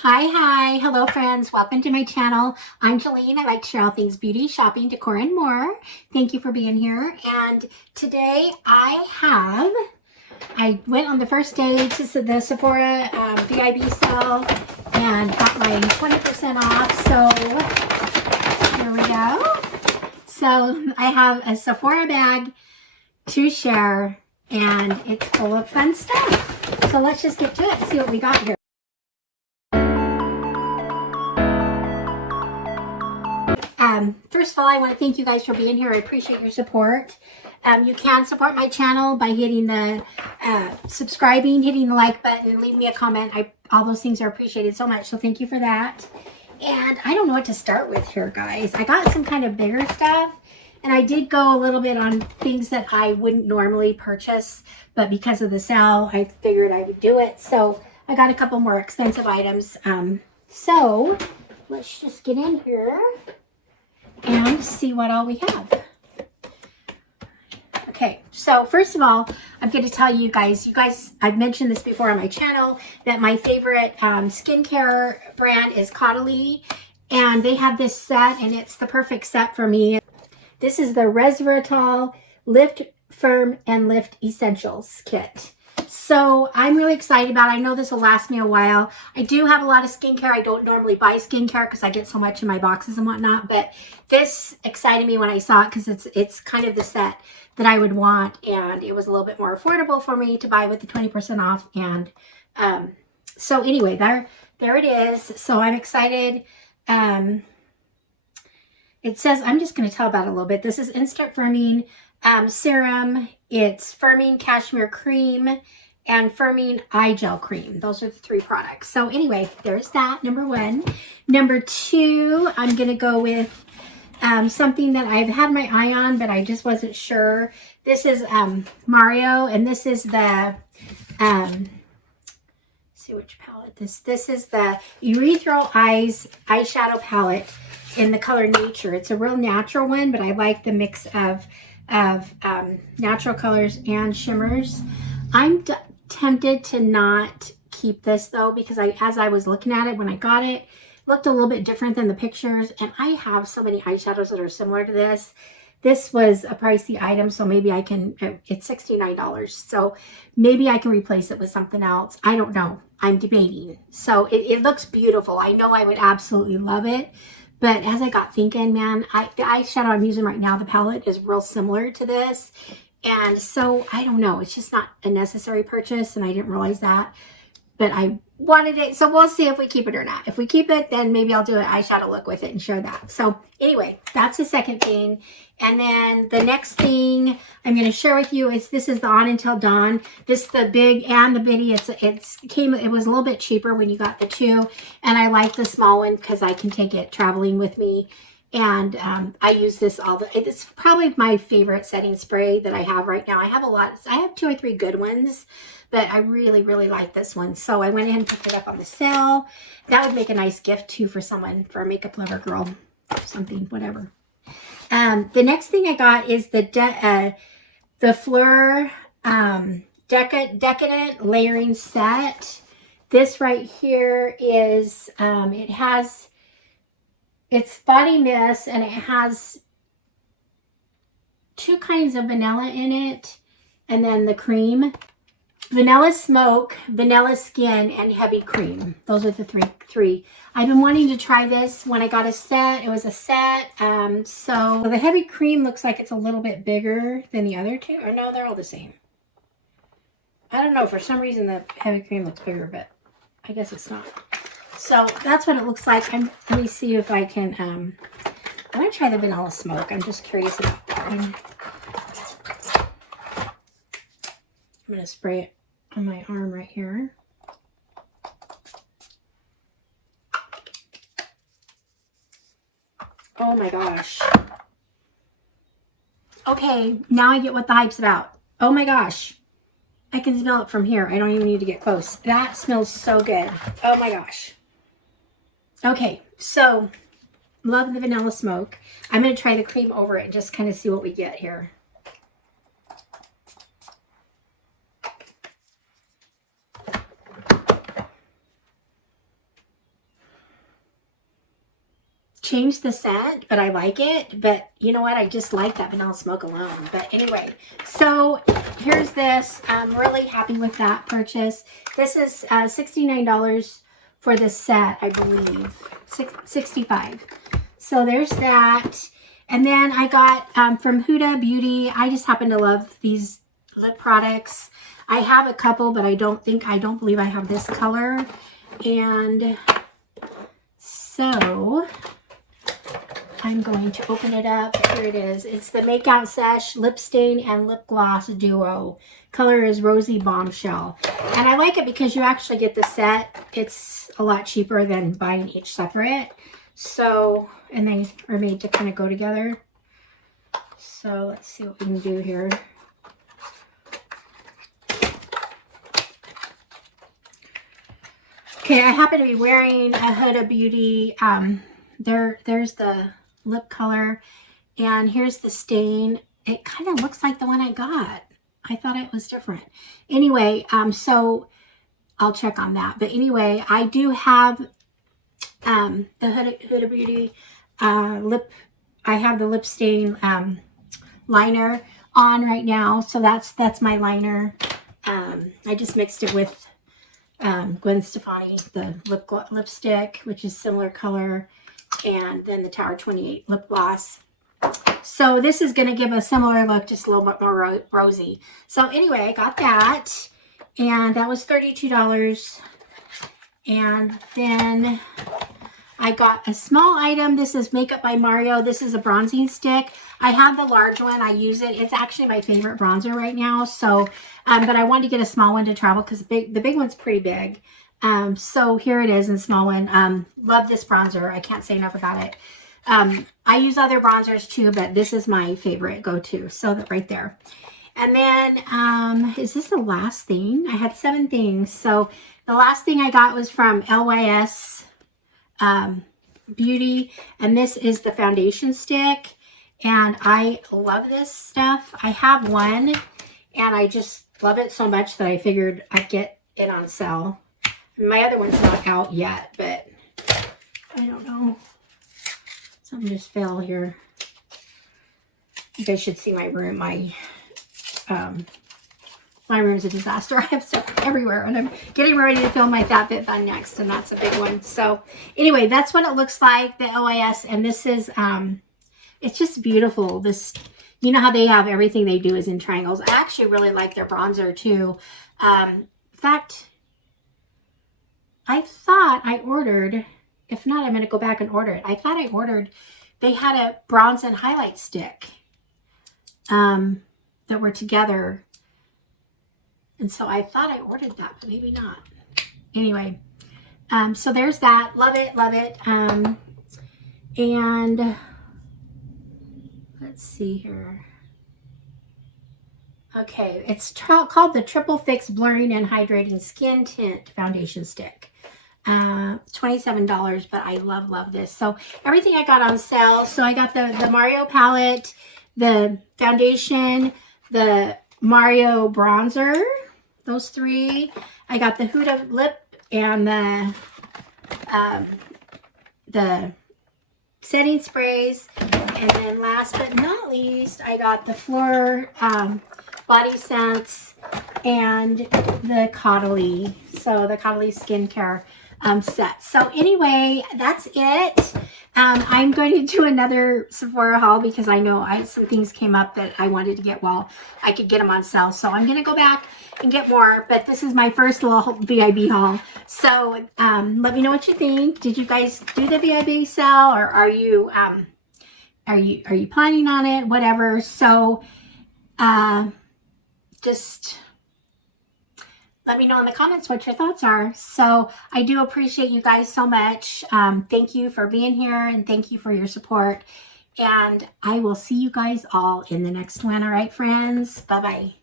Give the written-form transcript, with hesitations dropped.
Hi, hello friends, welcome to my channel. I'm Jolene. I like to share all things beauty, shopping, decor, and more. Thank you for being here. And today I went on the first day to the Sephora VIB sale and got my 20% off. So here we go. So I have a Sephora bag to share and it's full of fun stuff. So let's just get to it and see what we got here. First of all, I want to thank you guys for being here. I appreciate your support. You can support my channel by hitting the subscribing, hitting the like button, leave me a comment. All those things are appreciated so much, so thank you for that. And I don't know what to start with here, guys. I got some kind of bigger stuff, and I did go a little bit on things that I wouldn't normally purchase, but because of the sale, I figured I would do it. So I got a couple more expensive items. So let's just get in here and see what all we have. Okay, so first of all, I'm going to tell you guys, I've mentioned this before on my channel, that my favorite skincare brand is Caudalie, and they have this set, and it's the perfect set for me. This is the Resveratrol Lift Firm and Lift Essentials Kit. So I'm really excited about it. I know this will last me a while. I do have a lot of skincare. I don't normally buy skincare because I get so much in my boxes and whatnot, but this excited me when I saw it because it's kind of the set that I would want, and it was a little bit more affordable for me to buy with the 20% off. And so anyway, there it is. So I'm excited. It says, I'm just going to tell about it a little bit. This is Instant Firming Serum. It's Firming Cashmere Cream and Firming Eye Gel Cream. Those are the three products. So anyway, there's that, number one. Number two, I'm going to go with something that I've had my eye on, but I just wasn't sure. This is Mario, and this is the, see which palette. This is the Erythral Eyes eyeshadow palette in the color Nature. It's a real natural one, but I like the mix of natural colors and shimmers. I'm tempted to not keep this though, because as I was looking at it when I got it, looked a little bit different than the pictures, and I have so many eyeshadows that are similar to this. This was a pricey item, so maybe I can, it's $69, so maybe I can replace it with something else. I don't know. I'm debating. So it looks beautiful. I know I would absolutely love it, but as I got thinking, man, the eyeshadow I'm using right now, the palette, is real similar to this, and so I don't know. It's just not a necessary purchase, and I didn't realize that, but I wanted it, so we'll see if we keep it or not. If we keep it, then maybe I'll do an eyeshadow look with it and share that. So anyway, that's the second thing. And then the next thing I'm going to share with you is this is the On Until Dawn. This, the big and the bitty. It was a little bit cheaper when you got the two, and I like the small one because I can take it traveling with me. And I use this it's probably my favorite setting spray that I have right now. I have 2 or 3 good ones, but I really, really like this one. So I went ahead and picked it up on the sale. That would make a nice gift too for someone, for a makeup lover girl, something, whatever. The next thing I got is the Fleur Decadent Layering Set. This right here is, it's body mist, and it has 2 kinds of vanilla in it, and then the cream. Vanilla Smoke, Vanilla Skin, and Heavy Cream. Those are the three. I've been wanting to try this when I got a set. It was a set. So the Heavy Cream looks like it's a little bit bigger than the other two. Or no, they're all the same. I don't know. For some reason, the Heavy Cream looks bigger, but I guess it's not. So that's what it looks like. Let me see if I can, I'm going to try the Vanilla Smoke. I'm just curious about that one. I'm going to spray it on my arm right here. Oh my gosh. Okay, now I get what the hype's about. Oh my gosh. I can smell it from here. I don't even need to get close. That smells so good. Oh my gosh. Okay, so love the Vanilla Smoke. I'm going to try the cream over it and just kind of see what we get here. changed the scent, but I like it. But you know what? I just like that vanilla smoke alone. But anyway, so here's this. I'm really happy with that purchase. This is $69 for the set, I believe. $65. So there's that. And then I got from Huda Beauty. I just happen to love these lip products. I have a couple, but I don't believe I have this color. And so I'm going to open it up. Here it is. It's the Makeout Sesh Lip Stain and Lip Gloss Duo. Color is Rosy Bombshell. And I like it because you actually get the set. It's a lot cheaper than buying each separate. So, and they are made to kind of go together. So let's see what we can do here. Okay, I happen to be wearing a Huda Beauty. There's the lip color, and here's the stain. It kind of looks like the one I got. I thought it was different. Anyway, so I'll check on that. But anyway, I do have the Huda Beauty lip. I have the lip stain liner on right now, so that's my liner. I just mixed it with Gwen Stefani, the lipstick, which is similar color, and then the Tower 28 lip gloss. So this is going to give a similar look, just a little bit more rosy. So anyway, I got that, and that was $32. And then I got a small item. This is Makeup by Mario. This is a bronzing stick. I have the large one. I use it. It's actually my favorite bronzer right now. So, but I wanted to get a small one to travel because the big one's pretty big. So here it is in small one. Love this bronzer. I can't say enough about it. I use other bronzers too, but this is my favorite go-to. So that right there. And then, is this the last thing? I had 7 things. So the last thing I got was from LYS Beauty, and this is the foundation stick, and I love this stuff. I have one, and I just love it so much that I figured I'd get it on sale. My other one's not out yet, but I don't know. Something just fell here. You guys should see my room. My room's a disaster. I have stuff everywhere, and I'm getting ready to film my Fab Fit Fun next, and that's a big one. So anyway, that's what it looks like, the OIS, and this is, it's just beautiful. This, you know how they have everything they do is in triangles. I actually really like their bronzer too. In fact, I thought I ordered, if not, I'm going to go back and order it. I thought I ordered, they had a bronze and highlight stick that were together. And so I thought I ordered that, but maybe not. Anyway, so there's that. Love it, love it. And let's see here. Okay, it's called the Triple Fix Blurring and Hydrating Skin Tint Foundation Stick. $27, but I love this. So everything I got on sale. So I got the Mario palette, the foundation, the Mario bronzer, those 3. I got the Huda lip and the setting sprays. And then last but not least, I got the Fleur body scents and the Caudalie. So the Caudalie skincare set. So anyway, that's it. I'm going to do another Sephora haul because I know some things came up that I wanted to get while I could get them on sale. So I'm going to go back and get more, but this is my first little VIB haul. So let me know what you think. Did you guys do the VIB sale, or are you planning on it? Whatever. So just let me know in the comments what your thoughts are. So I do appreciate you guys so much. Thank you for being here, and thank you for your support. And I will see you guys all in the next one. All right, friends. Bye-bye.